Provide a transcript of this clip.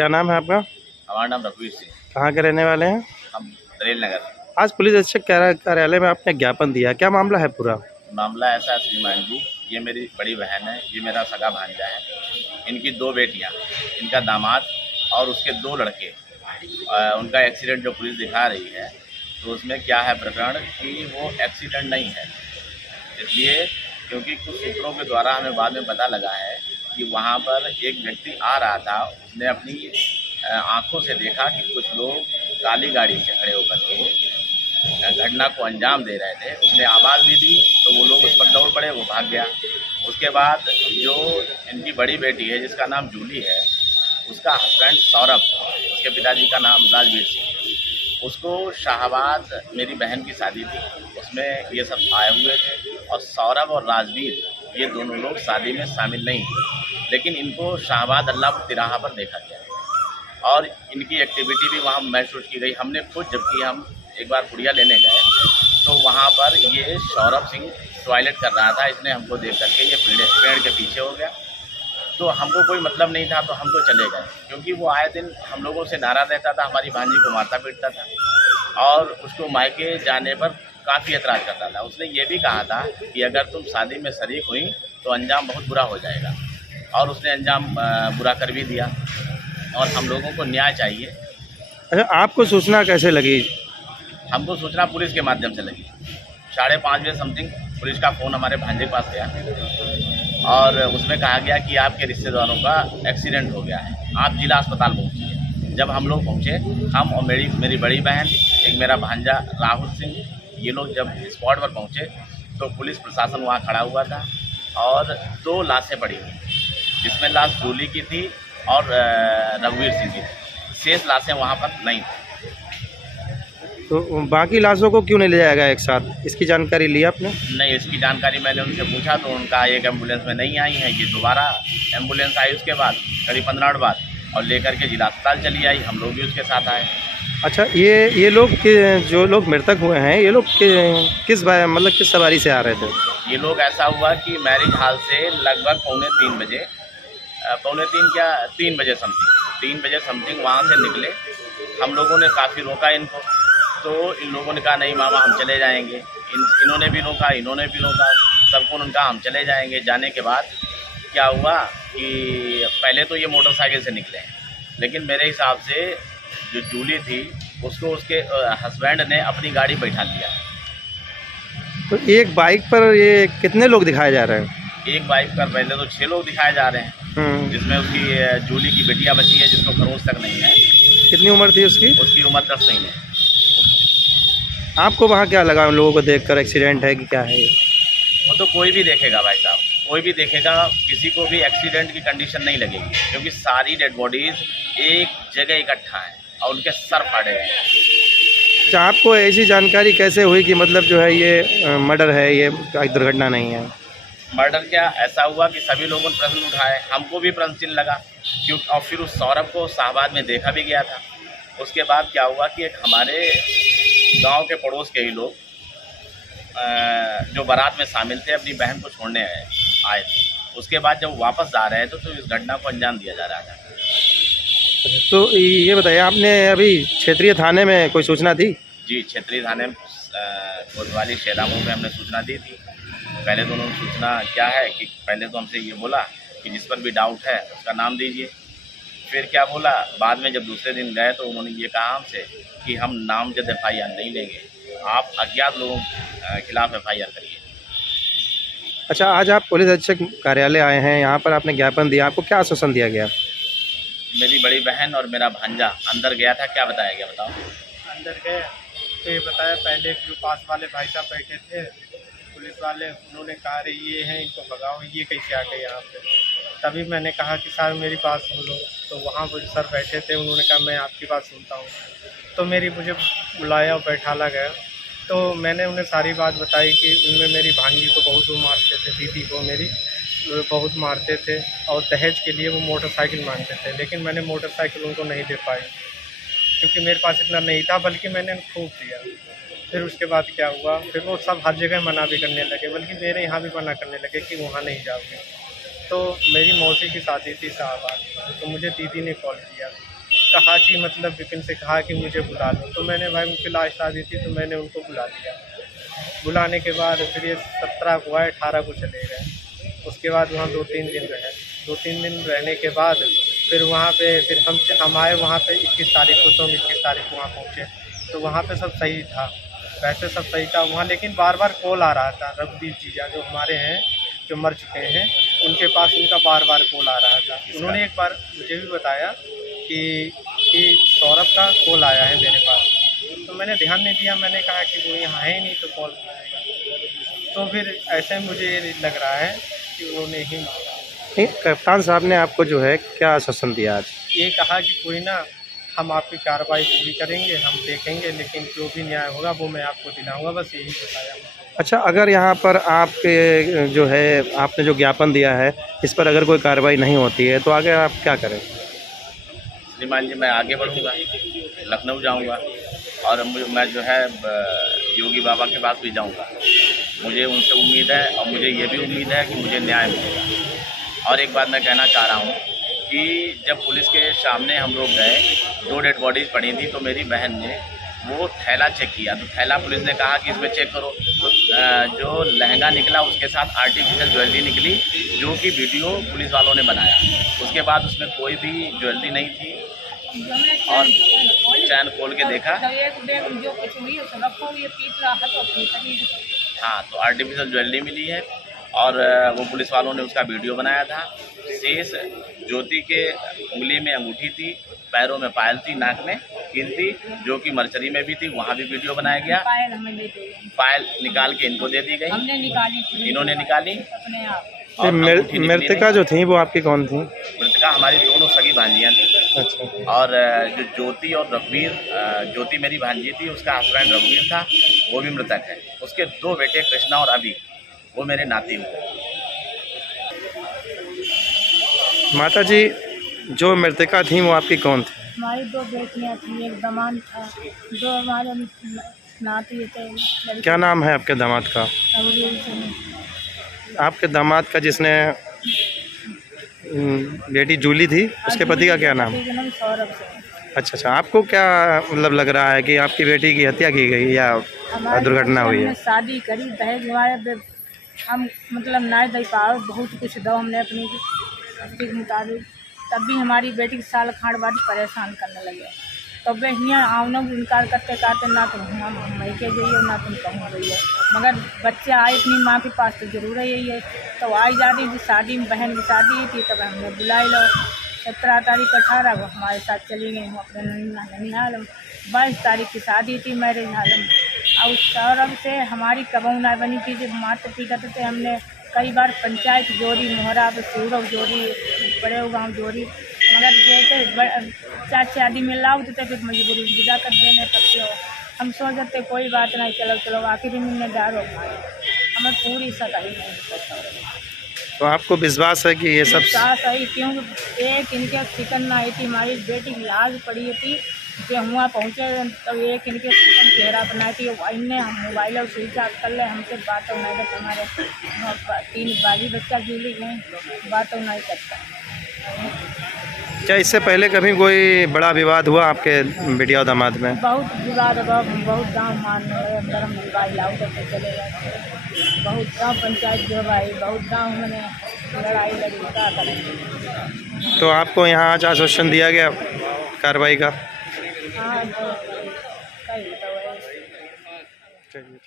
क्या नाम है आपका? हमारा नाम रघुवीर सिंह। कहाँ के रहने वाले हैं? हम दरेल नगर। आज पुलिस अधीक्षक कार्यालय में आपने ज्ञापन दिया, क्या मामला है पूरा? मामला ऐसा है श्रीमान जी, ये मेरी बड़ी बहन है, ये मेरा सगा भांजा है, इनकी 2 बेटियां, इनका दामाद और उसके 2 लड़के। उनका एक्सीडेंट जो पुलिस दिखा रही है तो उसमें क्या है प्रकरण कि वो एक्सीडेंट नहीं है, इसलिए क्योंकि कुछ सूत्रों के द्वारा हमें बाद में पता लगा है कि वहाँ पर एक व्यक्ति आ रहा था, उसने अपनी आँखों से देखा कि कुछ लोग काली गाड़ी से खड़े होकर के घटना को अंजाम दे रहे थे। उसने आवाज़ भी दी तो वो लोग उस पर दौड़ पड़े, वो भाग गया। उसके बाद जो इनकी बड़ी बेटी है जिसका नाम जूली है, उसका हस्बैंड सौरभ, उसके पिताजी का नाम राजवीर सिंह, उसको शाहबाद मेरी बहन की शादी थी, उसमें ये सब आए हुए थे और सौरभ और राजवीर ये दोनों लोग शादी में शामिल नहीं थे, लेकिन इनको शाहबाद अल्लाहपुर तिराहा पर देखा गया और इनकी एक्टिविटी भी वहाँ महसूस की गई। हमने खुद, जबकि हम एक बार पुड़िया लेने गए तो वहाँ पर ये सौरभ सिंह टॉयलेट कर रहा था, इसने हमको देख करके ये पेड़ के पीछे हो गया। तो हमको कोई मतलब नहीं था तो हम तो चले गए, क्योंकि वो आए दिन हम लोगों से नाराज़ रहता था, हमारी भांजी को मारता पीटता था और उसको मायके जाने पर काफ़ी एतराज़ करता था। उसने ये भी कहा था कि अगर तुम शादी में शरीक हुई तो अंजाम बहुत बुरा हो जाएगा, और उसने अंजाम बुरा कर भी दिया और हम लोगों को न्याय चाहिए। अच्छा, आपको सूचना कैसे लगी? हमको सूचना पुलिस के माध्यम से लगी। 5:30 बजे समथिंग पुलिस का फ़ोन हमारे भांजे के पास गया और उसमें कहा गया कि आपके रिश्तेदारों का एक्सीडेंट हो गया है, आप जिला अस्पताल पहुँचिए। जब हम लोग पहुँचे, हम और मेरी बड़ी बहन, एक मेरा भांजा राहुल सिंह, ये लोग जब स्पॉट पर पहुँचे तो पुलिस प्रशासन वहाँ खड़ा हुआ था और 2 लाशें पड़ी हुई, जिसमें लाश जूली की थी और रघुवीर सिंह की थी। शेष लाशें वहाँ पर नहीं थी। तो बाकी लाशों को क्यों नहीं ले जाएगा एक साथ, इसकी जानकारी ली आपने? नहीं, इसकी जानकारी मैंने उनसे पूछा तो उनका एक एम्बुलेंस में नहीं आई है, ये दोबारा एम्बुलेंस आई उसके बाद करीब 15 मिनट बाद और लेकर के जिला अस्पताल चली आई, हम लोग भी उसके साथ आए। अच्छा, ये लोग जो लोग मृतक हुए हैं, ये लोग किस सवारी से आ रहे थे? ये लोग, ऐसा हुआ कि मैरिज हॉल से लगभग 2:45 बजे, 3 बजे समथिंग वहाँ से निकले। हम लोगों ने काफ़ी रोका इनको, तो इन लोगों ने कहा नहीं मामा हम चले जाएंगे। इन्होंने भी रोका, सबको उनका हम चले जाएंगे। जाने के बाद क्या हुआ कि पहले तो ये मोटरसाइकिल से निकले, लेकिन मेरे हिसाब से जो जूली थी उसको उसके हस्बैंड ने अपनी गाड़ी बैठा लिया। तो एक बाइक पर ये कितने लोग दिखाए जा रहे हैं? एक बाइक पर पहले तो 6 लोग दिखाए जा रहे हैं, जिसमें उसकी जूली की बेटियां बची है जिसको खरोच तक नहीं है। कितनी उम्र थी उसकी? उसकी उम्र 10 महीने। आपको वहाँ क्या लगा उन लोगों को देखकर, एक्सीडेंट है कि क्या है? वो तो कोई भी देखेगा भाई साहब, कोई भी देखेगा, किसी को भी एक्सीडेंट की कंडीशन नहीं लगेगी, क्योंकि सारी डेड बॉडीज़ एक जगह इकट्ठा हैं और उनके सर फाड़े गए हैं। अच्छा, आपको ऐसी जानकारी कैसे हुई कि मतलब जो है ये मर्डर है, ये दुर्घटना नहीं है? मर्डर क्या, ऐसा हुआ कि सभी लोगों ने प्रश्न उठाए, हमको भी प्रश्न चिन्ह लगा क्योंकि, और फिर उस सौरभ को शाहबाद में देखा भी गया था। उसके बाद क्या हुआ कि एक हमारे गांव के पड़ोस के ही लोग जो बारात में शामिल थे, अपनी बहन को छोड़ने आए थे। उसके बाद जब वापस जा रहे थे तो इस घटना को अंजाम दिया जा रहा था। तो ये बताइए, आपने अभी क्षेत्रीय थाने में कोई सूचना दी? जी, क्षेत्रीय थाने कोतवाली शेरामऊ में हमने सूचना दी थी। पहले तो उन्होंने सूचना क्या है कि पहले तो हमसे ये बोला कि जिस पर भी डाउट है उसका नाम दीजिए। फिर क्या बोला, बाद में जब दूसरे दिन गए तो उन्होंने ये कहा हमसे कि हम नामजद FIR नहीं लेंगे, आप अज्ञात लोगों के खिलाफ FIR करिए। अच्छा, आज आप पुलिस अधीक्षक कार्यालय आए हैं, यहाँ पर आपने ज्ञापन दिया, आपको क्या आश्वासन दिया गया? मेरी बड़ी बहन और मेरा भांजा अंदर गया था, क्या बताया गया बताओ? अंदर गए तो ये बताया, पहले जो पास वाले भाई साहब बैठे थे पुलिस वाले, उन्होंने कहा अरे ये हैं, इनको भगाओ, ये कैसे आ गए यहाँ पे। तभी मैंने कहा कि सर मेरी बात सुन लो, तो वहाँ पर सर बैठे थे, उन्होंने कहा मैं आपकी बात सुनता हूँ। तो मुझे बुलाया और बैठाला गया, तो मैंने उन्हें सारी बात बताई कि उनमें मेरी भांजी को बहुत वो मारते थे, दीदी को मेरी बहुत मारते थे और दहेज के लिए वो मोटरसाइकिल मांगते थे, लेकिन मैंने मोटरसाइकिल उनको नहीं दे पाई क्योंकि मेरे पास इतना नहीं था, बल्कि मैंने खूब दिया। फिर उसके बाद क्या हुआ, फिर वो सब हर जगह मना भी करने लगे, बल्कि मेरे यहाँ भी मना करने लगे कि वहाँ नहीं जाओगे। तो मेरी मौसी की शादी थी शाहबाद, तो मुझे दीदी ने कॉल किया कहा कि मतलब विपिन से कहा कि मुझे बुला लो, तो मैंने भाई उनकी लास्ट शादी थी तो मैंने उनको बुला लिया। बुलाने के बाद फिर ये 17 को आए, 18 को चले गए। उसके बाद वहाँ 2-3 दिन रहे। 2-3 दिन रहने के बाद फिर वहाँ पे फिर हम आए वहाँ पे 21 तारीख को, तो हम 21 तारीख को वहाँ पहुँचे। तो वहाँ पे सब सही था, वैसे सब सही था वहाँ, लेकिन बार बार कॉल आ रहा था। रघुवीर जीजा जो हमारे हैं, जो मर चुके हैं, उनके पास उनका बार बार कॉल आ रहा था। उन्होंने एक बार मुझे भी बताया कि सौरभ का कॉल आया है मेरे पास, तो मैंने ध्यान नहीं दिया। मैंने कहा कि वो यहाँ है ही नहीं तो कॉल आएगा। तो फिर ऐसे मुझे ये लग रहा है कि वो नहीं मांगा। नहीं, कप्तान साहब ने आपको जो है क्या आश्वासन दिया आज? ये कहा कि कोई ना, हम आपकी कार्रवाई पूरी करेंगे, हम देखेंगे, लेकिन जो भी न्याय होगा वो मैं आपको दिलाऊंगा, बस यही बताया। अच्छा, अगर यहाँ पर आपके जो है आपने जो ज्ञापन दिया है इस पर अगर कोई कार्रवाई नहीं होती है तो आगे आप क्या करें? श्रीमान जी, मैं आगे बढ़ूँगा, लखनऊ जाऊँगा और मैं जो है योगी बाबा के पास भी जाऊँगा। मुझे उनसे उम्मीद है और मुझे ये भी उम्मीद है कि मुझे न्याय मिलेगा। और एक बात मैं कहना चाह रहा हूँ कि जब पुलिस के सामने हम लोग गए, 2 डेड बॉडीज़ पड़ी थी, तो मेरी बहन ने वो थैला चेक किया, तो थैला पुलिस ने कहा कि इसमें चेक करो, तो जो लहंगा निकला उसके साथ आर्टिफिशियल ज्वेलरी निकली, जो कि वीडियो पुलिस वालों ने बनाया। उसके बाद उसमें कोई भी ज्वेलरी नहीं थी और चैन खोल के देखा, हाँ, तो आर्टिफिशियल ज्वेलरी मिली है और वो पुलिस वालों ने उसका वीडियो बनाया था। शेष ज्योति के उंगली में अंगूठी थी, पैरों में पायल थी, नाक में कील थी, जो कि मर्चरी में भी थी, वहाँ भी वीडियो बनाया गया। पायल निकाल के इनको दे दी गई, हमने निकाली, इन्होंने निकाली अपने आप। और मृतका जो थी वो आपकी कौन थी? मृतका हमारी दोनों सगी भांजियाँ थी। अच्छा। और जो ज्योति और रघुवीर, ज्योति मेरी भांजी थी, उसका हस्बैंड रघुवीर था, वो भी मृतक है। उसके 2 बेटे कृष्णा और अभी, वो मेरे नाती हुए। माता जी, जो मृतका थी वो आपकी कौन थी? हमारी 2 बेटियां थी, एक दामाद था, 2 हमारे नाती थे। क्या नाम है आपके दामाद का? रघुवीर सिंह। आपके दामाद का जिसने बेटी जूली थी, उसके पति का क्या नाम? सौरभ सिंह। अच्छा अच्छा, आपको क्या मतलब लग रहा है कि आपकी बेटी की हत्या की गई या दुर्घटना हुई है? शादी करी, दहेज हमारे हम मतलब ना दे पाओ, बहुत कुछ दो हमने अपनी के मुताबिक, तब भी हमारी बेटी की साल खाड़ बारी परेशान करने लगे। तब वे यहाँ आउना इनकार करते ना तुम हम मई के जाइए, ना तुम कहूँ जाइए, मगर बच्चे आए अपनी माँ के पास तो जरूर है यही है। तो आई जा रही थी शादी में, बहन की शादी थी, तब हमने बुलाई लो। 17 तारीख 18 को हमारे साथ चली गई, हम अपने ननिहाल। 22 तारीख की शादी थी मैरिज हाल में। और सौरभ से हमारी कबू ना बनी थी, जब मारते पीटते थे। हमने कई बार पंचायत जोड़ी, मोहरा शिवरव जोड़ी, बड़े गाँव जोड़ी, मगर जैसे 4 आदमी में लाओ थे, फिर मजबूरी विदा कर देने तब हम सोचते कोई बात नहीं, चलो चलो आखिर में डारो हमें पूरी सगाई नहीं। तो आपको विश्वास है कि ये सब विश्वास है, क्योंकि एक इनके चिकन ना आई थी, हमारी बेटी की लाज पड़ी थी, जो हुआ पहुँचे तो एक इनके चिकन चेहरा बनाई थी। इनने हम मोबाइल और स्विच ऑफ कर ले, हमसे बात नहीं करते। हमारे 3 बाली बच्चा जूली गए, बात नहीं करता। क्या इससे पहले कभी कोई बड़ा विवाद हुआ आपके बेटिया और दामाद में? बहुत विवाद हुआ, बहुत गाँव मारने लगे, अंदर हम मोबाइल लाओ करके चले गए। बहुत गाँव पंचायत जो भाई, बहुत गाँव मैंने लड़ाई लड़ी, क्या करें। तो आपको यहाँ आज आश्वासन दिया गया कार्रवाई का? हाँ, तो कई तो चलिए।